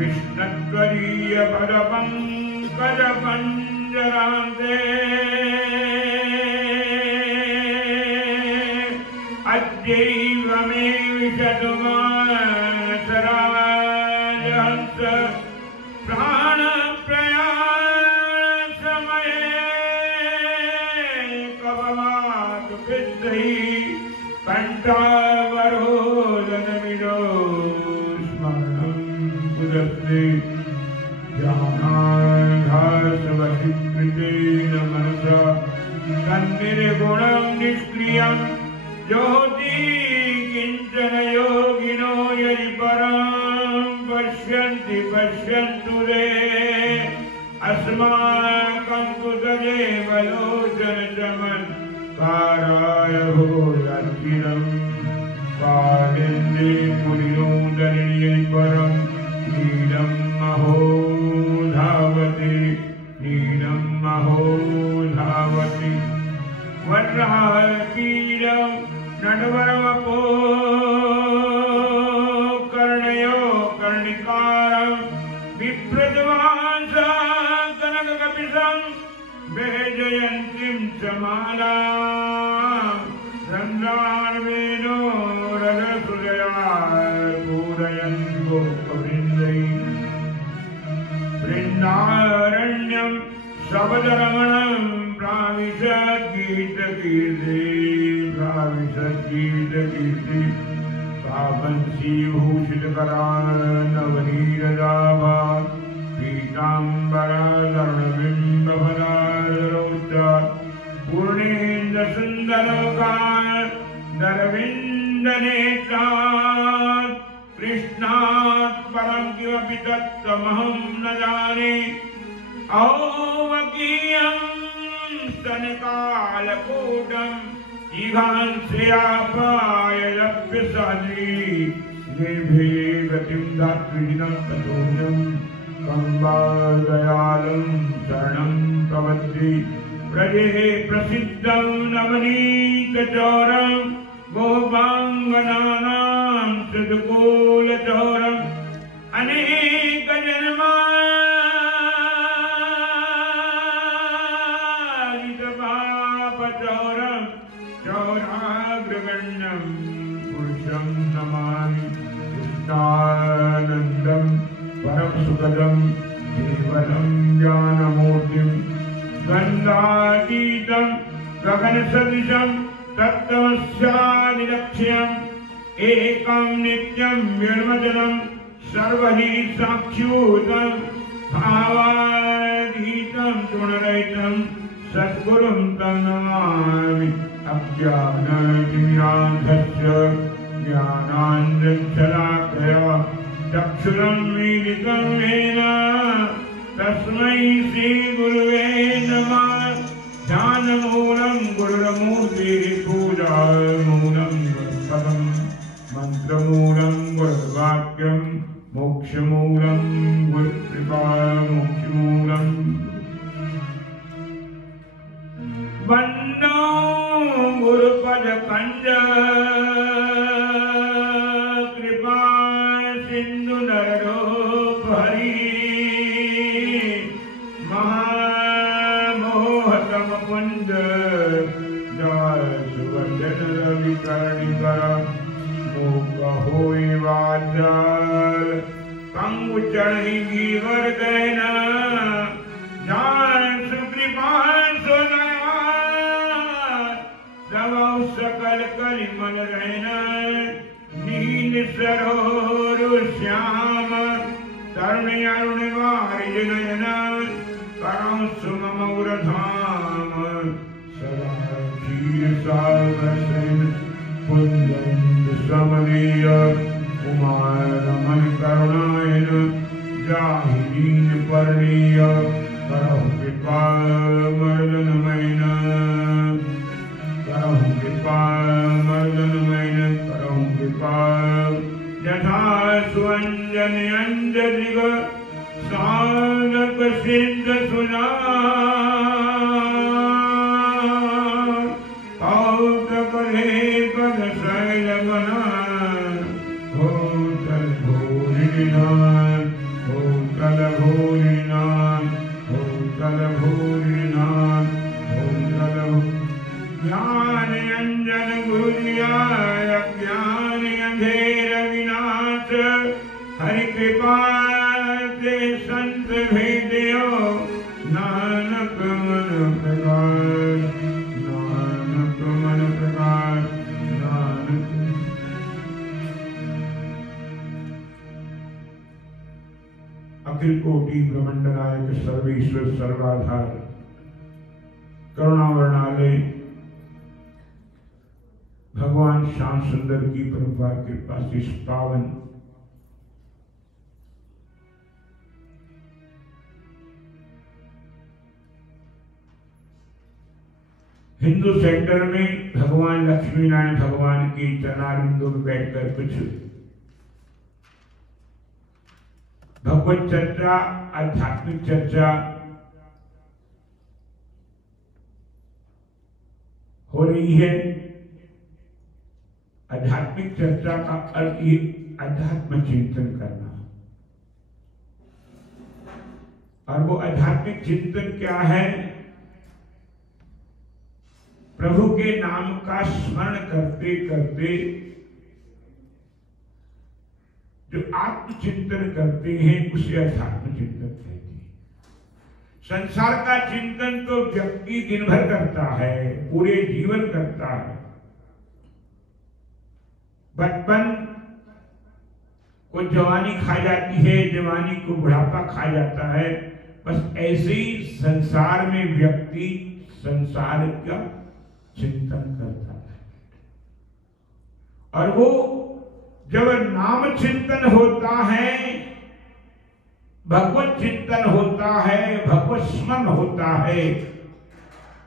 कृष्णत्वरीय पदपङ्कजपञ्जरान्ते अद्यैव मे विशतु मानसराजहंस प्राणप्रयाणसमये कवमातु विद्धि कण्ठावरोदनमिदो स्मरणं पुरस्ते ध्यानाधासवधिकृतेन मनसा तन्निर्गुणं निष्क्रियं ज्योति किञ्चन योगिनो यदि परं पश्यन्ति पश्यन्तु ते अस्माकं तु तदेव लोचनचमत्काराय भूयचिरं कालिन्दे पुलिनोदने यदि परं नीलं महो धावति नीलं महो धावति वज्रहाकीरं नटवरवपो कर्णयो कर्णिकारं बिभ्रद्वांसा कनककपिशं वेजयन्तीं च मालां रन्ध्रान्वेनो रजसुजया पूरयन् गोपवृन्दैः वृन्दारण्यं शबदरमणं प्राविशद्गीतकीर्ति काबंसीभूषितकरानवनीरदाभा पीताम्बराधरणबिम्बफलारोच पूर्णेन्दुसुन्दरकान्दरविन्दनेत्रात् कृष्णात् परं किमपि तत्त्वमहं न जाने औवकीयं स्तनकालकूटं ईघांस्यापायलभ्यसाजी निर्भे गतिं दातृहिनं ततोऽन्यं कम्बादयालं शरणं प्रवद्ये व्रजे प्रसिद्धं नवनीतचौरं गोपाङ्गनानां सद्गोलचौरम् अनेकजन्मा चौराग्रगण्यं पुरुषं नमामि कृष्णानन्दं परमसुखदं केवलं ज्ञानमूर्तिं गन्धातीतं गगनसदृशं तत्त्वस्यादिलक्ष्यम् एकं नित्यं निर्मजनं सर्वहि साक्षिभूतं भावाधीतं गुणरहितं सद्गुरुं तं नमामि अज्ञानतिमिरान्धस्य ज्ञानाञ्जनशलाकया चक्षुरुन्मीलितं येन तस्मै श्रीगुरुवे नमः ध्यानमूलं गुरुर्मूर्तिः पूजामूलं गुरुपदं मन्त्रमूलं गुरुर्वाक्यं मोक्षमूलं गुरुकृपा मोक्षमूलम् वन्दो गुरुपदकञ्ज कृपा सिन्धु नरोपहरि महामोहतमकुञ्ज जय सुवर्धन रविकर्णिकर मोकहोय वाचाल कंगुचढ़ी गीवर गहना जान सुकृपा सोदया दवाउ सकल कलिमल रहना नील सरोरु श्याम तरुण अरुण वारिज नयन करौ सुममौर धाम सदा क्षीर सागर सेन पुंजंद समवीय कुमार रमन करुणायन जाहि दीन परनीय करहु कृपा मर्दनमयन करहु कृपा मर्दनमयन करहु कृपा यथा सुअंजन अंजलिग साधक सिद्ध सुना औत करे कद शैल बना हो तल भोरि विधान भूतल भूरिणाम भूतल भूरिणाम भूतल ज्ञान अंजन गुरुयाय ज्ञान अंधेर विनाश हरि कृपा से संत भेदियो नानक मन प्रकाश नानक मन प्रकाश नानक। अखिल कोटि ब्रह्मांड नायक सर्वेश्वर सर्वाधार करुणावर्णालय भगवान श्याम सुंदर की परंपरा कृपा से इस पावन हिंदू सेंटर में भगवान लक्ष्मी नारायण भगवान के चरणारविंदों में बैठकर कुछ भगवत चर्चा आध्यात्मिक चर्चा हो रही है। आध्यात्मिक चर्चा का अर्थ ये आध्यात्म चिंतन करना, और वो आध्यात्मिक चिंतन क्या है? प्रभु के नाम का स्मरण करते करते जो आत्मचिंतन करते हैं उसे अध्यात्म चिंतन कहते हैं। संसार का चिंतन तो व्यक्ति दिन भर करता है, पूरे जीवन करता है। बचपन को जवानी खा जाती है, जवानी को बुढ़ापा खा जाता है। बस ऐसे ही संसार में व्यक्ति संसार का चिंतन करता है, और वो जब नाम चिंतन होता है, भगवत चिंतन होता है, भगवत स्मरण होता है।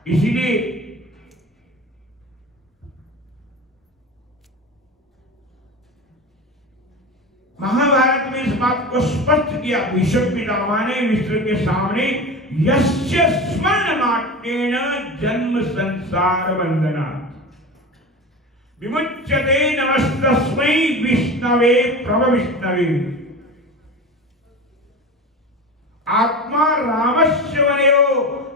इसीलिए महाभारत में इस बात को स्पष्ट किया भीष्म पितामह ने विश्व के सामने, यस्य स्मरण मात्रेण जन्म संसार बंधनात् विमुच्यते नमस्तस्मै विष्णवे प्रभविष्णवे। आत्मा रामस्य वनयो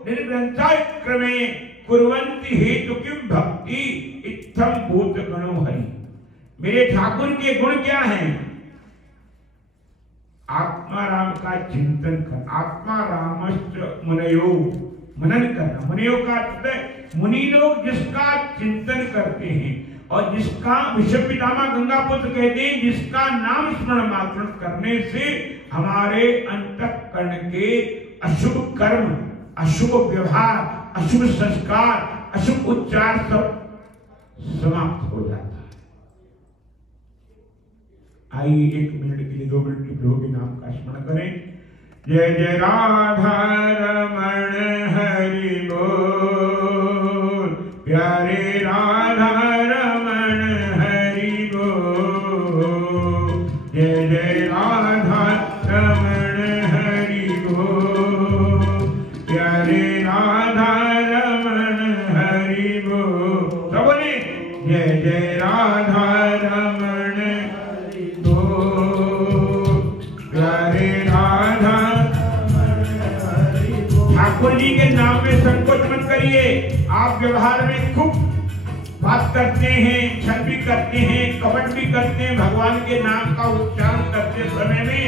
निर्ग्रंथाक्रमे कुर्वन्ति हेतु किम भक्ति इत्थम भूत गणो हरि। मेरे ठाकुर के गुण क्या हैं? आत्मा राम का चिंतन कर, आत्मा रामस्य मुनयो, मनन करना। मुनियों का अर्थ है मुनि लोग जिसका चिंतन करते हैं और जिसका विश्व पितामह गंगापुत्र कहते हैं, जिसका नाम स्मरण मात्र करने से हमारे अंतःकरण के अशुभ कर्म, अशुभ व्यवहार, अशुभ संस्कार, अशुभ उच्चार सब समाप्त हो जाता है। आइए 1 मिनट के लिए 2 मिनट के प्रभु के नाम का स्मरण करें। जय जय राधा रमण हरि बोल, प्यारे राधा रमण हरि बोल। जय जय राधा रमण हरि बोल, प्यारे राधा रमण हरि बोल। सबने जय जय राधा रमण ठाकुर जी के नाम में संकोच मत करिए। आप व्यवहार में खूब बात करते हैं, छल भी करते हैं, कपट भी करते हैं, भगवान के नाम का उच्चारण करते समय में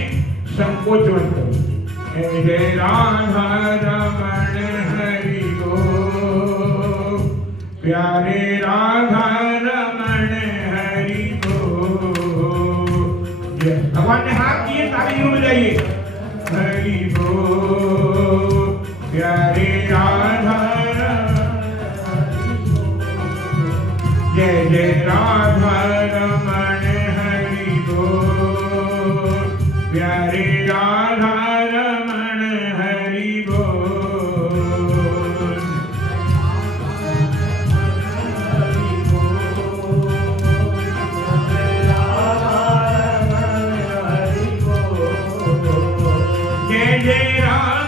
संकोच मत करिए। जय राधा रमण हरि बोल, प्यारे राधा रमण हरि बोल। भगवान ने हाथ किए, ताली हो जाइए। हरि बोल, प्यारे राधा जय जय राधा रमण हरि बोल, प्यारे राधा रमण हरि बोल। जय जय राधा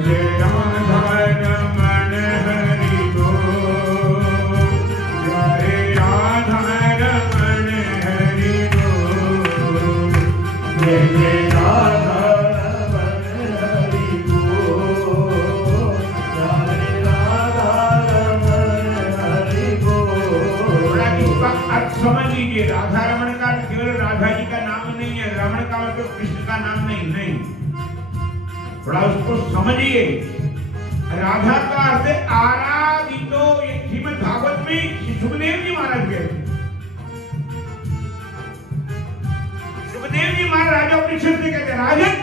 जय राधा रमण हरि बोल, जय राधा रमण हरि बोल, जय जय राधा रमण हरि बोल, जय राधा रमण हरि बोल। इसका अर्थ समझ लीजिए, राधा रमण का केवल राधा जी का नाम नहीं है, रमण का मतलब कृष्ण का नाम नहीं, थोड़ा उसको समझिए। राधा का अर्थ है आराधितो। ये श्रीमद् भागवत में सुखदेव जी महाराज गए, सुखदेव जी महाराज राजा परीक्षित से कहते, राजन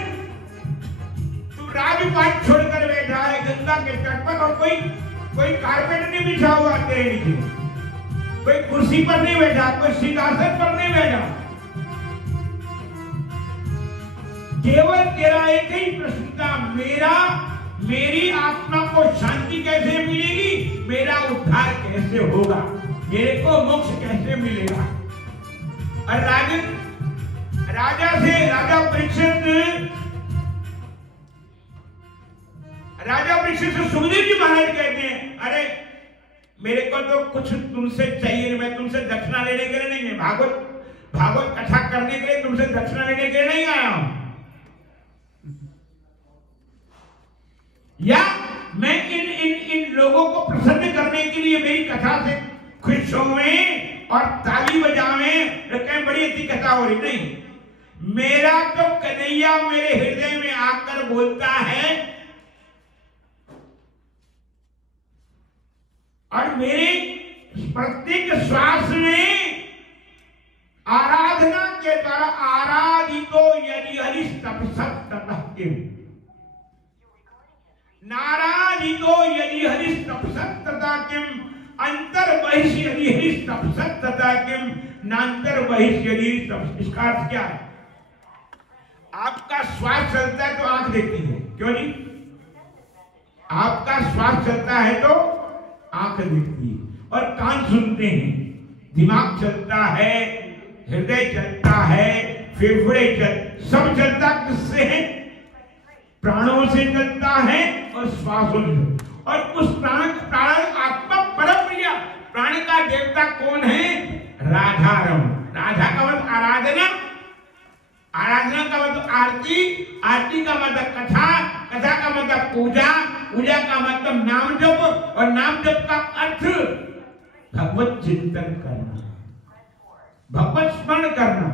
तू राजपाट छोड़कर बैठा है गंगा के तट पर, और कोई कारपेट नहीं बिछा हुआ तेरे नीचे, कोई कुर्सी पर नहीं बैठा, कोई सिंहासन पर नहीं बैठा, केवल तेरा एक ही प्रश्न था, मेरी आत्मा को शांति कैसे मिलेगी, मेरा उद्धार कैसे होगा, मेरे को मोक्ष कैसे मिलेगा। और राजा परीक्षित से सुखदेव जी महाराज कहते हैं, अरे मेरे को तो कुछ तुमसे चाहिए, मैं तुमसे दक्षिणा लेने के लिए नहीं है, भागवत कथा करने के लिए तुमसे दक्षिणा लेने के लिए नहीं आया हूं, या मैं इन लोगों को प्रसन्न करने के लिए मेरी कथा से खुश होवें और ताली बजावें, कहें बड़ी अच्छी कथा हो रही, नहीं, मेरा तो कन्हैया मेरे हृदय में आकर बोलता है और मेरे प्रत्येक श्वास में आराधना के द्वारा आराधितो यदि हरिः तपसत् ततः किम, नाराधितो यदि हरिः तपसत् ततः किम, अंतर बहिष यदि हरिः तपसत् ततः किम, नांतर बहिष यदि तपसत्। इसका अर्थ क्या है? आपका श्वास चलता है तो आंख देखती है, क्यों नहीं? आपका श्वास चलता है तो आंख दिखती है और कान सुनते हैं, दिमाग चलता है, हृदय चलता है, फेफड़े सब चलता किससे है? प्राणों से चलता है और श्वासों से। और उस प्राण आत्मा परम प्रिया प्राण का देवता कौन है? राधा रमण। राधा का मतलब आराधना, आराधना का मतलब आरती, आरती का मतलब कथा, कथा का मतलब पूजा, पूजा का मतलब नाम जप, और नाम जप का अर्थ भगवत चिंतन करना, भगवत स्मरण करना।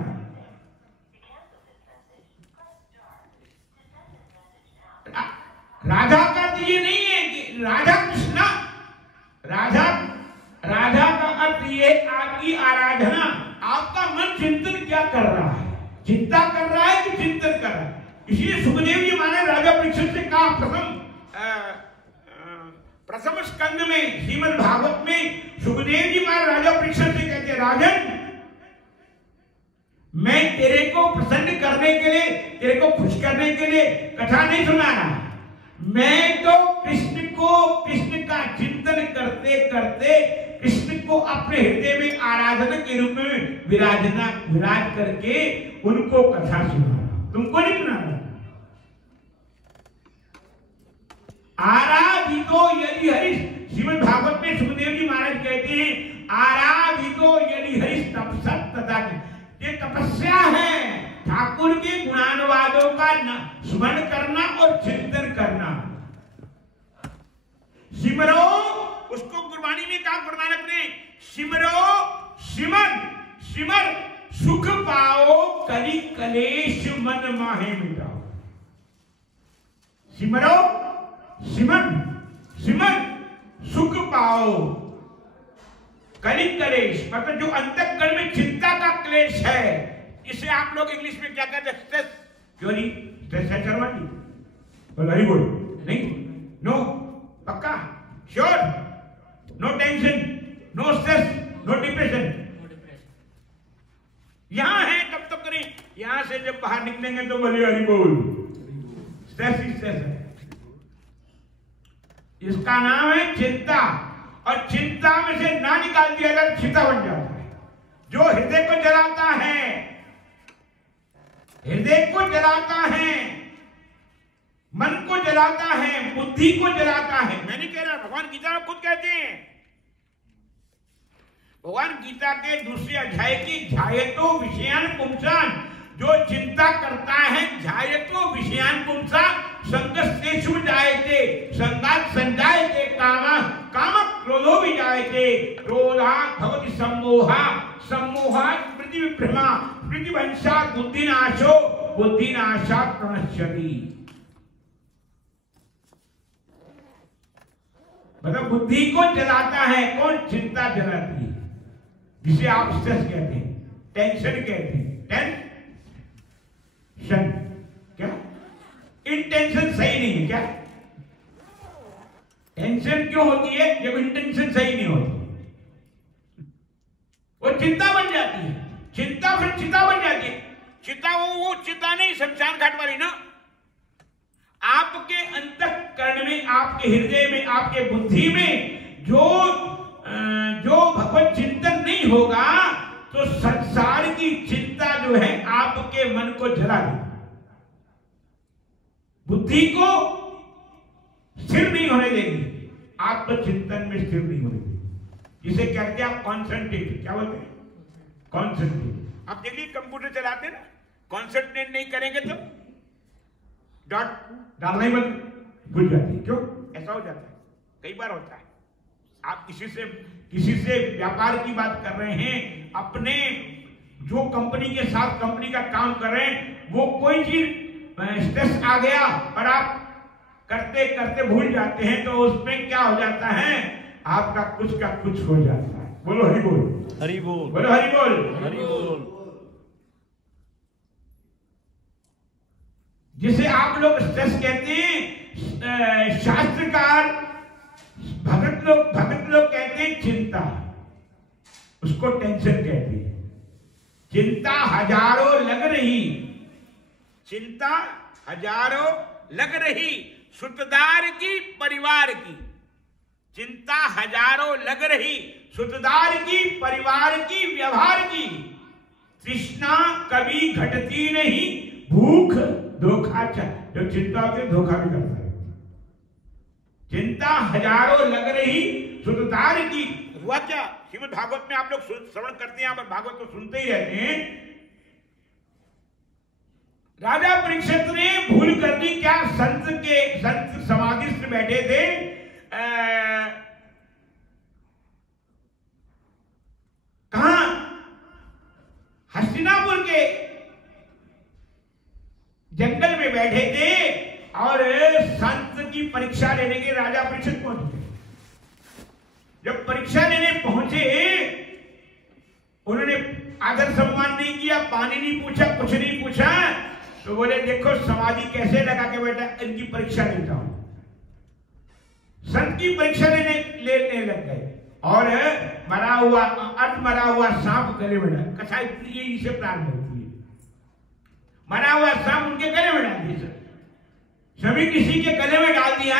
राधा का अर्थ ये नहीं है कि राधा कृष्णा, राधा का अर्थ ये आपकी आराधना, आपका मन चिंतन क्या कर रहा है, चिंता कर रहा है कि चिंतन कर रहा है। इसलिए सुखदेव जी महाराज राजा परीक्षित से कहा, प्रथम स्कंद में श्रीमद् भागवत में सुखदेव जी महाराज राजा परीक्षित से कहते, राजन मैं तेरे को प्रसन्न करने के लिए, तेरे को खुश करने के लिए कथा नहीं सुना रहा, मैं तो कृष्ण का चिंतन करते करते कृष्ण को अपने हृदय में आराधना के रूप में विराज करके उनको कथा सुना रहा, तुमको नहीं सुना रहा। आराधितो यदि हरिः, श्रीमद् भागवत में सुखदेव जी महाराज कहते हैं, आराधितो यदि हरिः तपसत् ततः किम, ये तपस्या है, ठाकुर के गुणानुवादों का स्मरण करना और चिंतन करना। सिमरो, उसको गुरबाणी में कहा गुरु नानक ने, सिमरो सिमर सुख पाओ, कली कलेश मन माहे मिटाओ। सिमरो सिमर सुख पाओ, कली कलेश मतलब जो अंतःकरण में चिंता का क्लेश है, इसे आप लोग इंग्लिश में क्या कहते हैं? स्ट्रेस। क्यों नहीं? स्ट्रेस है शर्मा जी, वेरी गुड, नहीं, नो, पक्का, sure, no tension, no stress, no depression. यहां है तब तो करें, यहां से जब बाहर निकलेंगे तो बोलिए हरि बोल। स्ट्रेस ही स्ट्रेस है, इसका नाम है चिंता, और चिंता में से ना निकाल दिया जाए चिंता बन जाता है, जो हृदय को जलाता है, हृदय को जलाता है, मन को जलाता है, बुद्धि को जलाता है। मैं नहीं कह रहा, भगवान गीता में खुद कहते हैं। भगवान गीता के दूसरे अध्याय की ध्यायतो विषयान पुंसान, जो चिंता करता है ध्यायतो विषयान पुंसा संगस्तेषु जायते संगात् संजायते कामः कामः क्रोधो विजायते क्रोधात् भवति सम्मोहः सम्मोहात् स्मृतिविभ्रमा स्मृतिभ्रंशात् बुद्धिनाशो बुद्धिनाशात् प्रणश्यति। मतलब बुद्धि को जलाता है कौन? चिंता जलाती है, जिसे आप स्ट्रेस कहते हैं, टेंशन कहते हैं। टेंशन क्या? इंटेंशन सही नहीं है क्या? टेंशन क्यों होती है? जब इंटेंशन सही नहीं होती, वो चिंता बन जाती है। चिंता फिर चिता बन जाती है। चिता वो चिता नहीं, शमशान घाट वाली ना। आपके अंतःकरण में, आपके हृदय में, आपके बुद्धि में जो भगवत चिंतन नहीं होगा तो संसार की चिंता जो है आपके मन को जला देगी, बुद्धि को स्थिर नहीं होने देगी, आत्मचिंतन में स्थिर नहीं होने देगी। जिसे कहते हैं आप कॉन्सेंट्रेट, क्या बोलते हैं? कॉन्सेंट्रेट। आप देखिए कंप्यूटर चलाते हैं ना, कॉन्सेंट्रेट नहीं करेंगे तो डॉट डालना ही बंद, भूल जाती है। क्यों ऐसा हो जाता है? कई बार होता है। आप किसी से व्यापार की बात कर रहे हैं, अपने जो कंपनी के साथ कंपनी का काम कर रहे हैं, वो कोई चीज स्ट्रेस आ गया और आप करते करते भूल जाते हैं, तो उसमें क्या हो जाता है? आपका कुछ का कुछ हो जाता है। बोलो हरि बोल, हरि बोल, बोलो हरि बोल, हरि बोल। जिसे आप लोग स्ट्रेस कहते हैं, शास्त्रकार भगत लोग कहते हैं चिंता, उसको टेंशन कहते हैं। चिंता हजारों लग रही, चिंता हजारों लग रही सुतदार की परिवार की, चिंता हजारों लग रही सुतदार की परिवार की व्यवहार की, तृष्णा कभी घटती नहीं भूख धोखा जो चिंता होती धोखा भी करता है। चिंता हजारों लग रही सुतदार की। हुआ क्या? श्रीमद् भागवत में आप लोग श्रवण करते हैं, पर भागवत को सुनते ही रहते हैं। राजा परीक्षित ने भूल कर दी क्या? संत समाधिस्थ बैठे थे, कहां? हस्तिनापुर के जंगल में बैठे थे और संत की परीक्षा लेने के राजा परीक्षित पहुंचे। जब परीक्षा लेने पहुंचे, उन्होंने आदर सम्मान नहीं किया, पानी नहीं पूछा, कुछ नहीं पूछा, तो बोले देखो समाधि कैसे लगा के बैठा, इनकी परीक्षा लेता हूं। संत की परीक्षा लेने लग गए और मरा हुआ सांप गले में डाल, कथा यही से प्रारंभ होती है। मरा हुआ सांप उनके गले में डाल दिया, सभी किसी के गले में डाल दिया,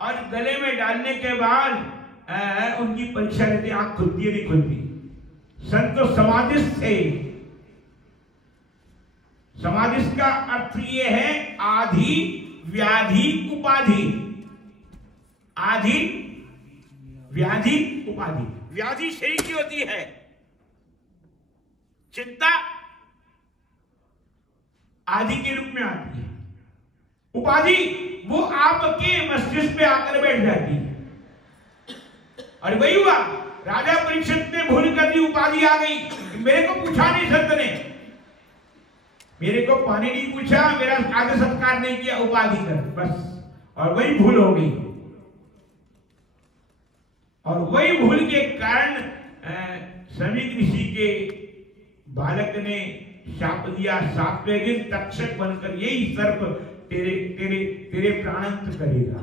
और गले में डालने के बाद उनकी परीक्षा लेते, आंख खुलती है नहीं खुलती। संत तो समाधिस्थ थे। समाधिस्थ का अर्थ ये है आधि व्याधि उपाधि। आधि व्याधि उपाधि। व्याधि शरीर की होती है, चिंता आदि के रूप में आती है, उपाधि वो आपके मस्तिष्क पे आकर बैठ जाती है। और वही हुआ, राजा परीक्षित ने भूल कर दी, उपाधि आ गई। मेरे को पूछा नहीं संत ने, मेरे को पानी नहीं पूछा, मेरा आदर सत्कार नहीं किया, उपाधि कर बस। और वही भूल हो गई, और वही भूल के कारण समीक ऋषि के बालक ने शाप दिया, 7वें दिन तक्षक बनकर यही सर्प तेरे प्राणांत करेगा।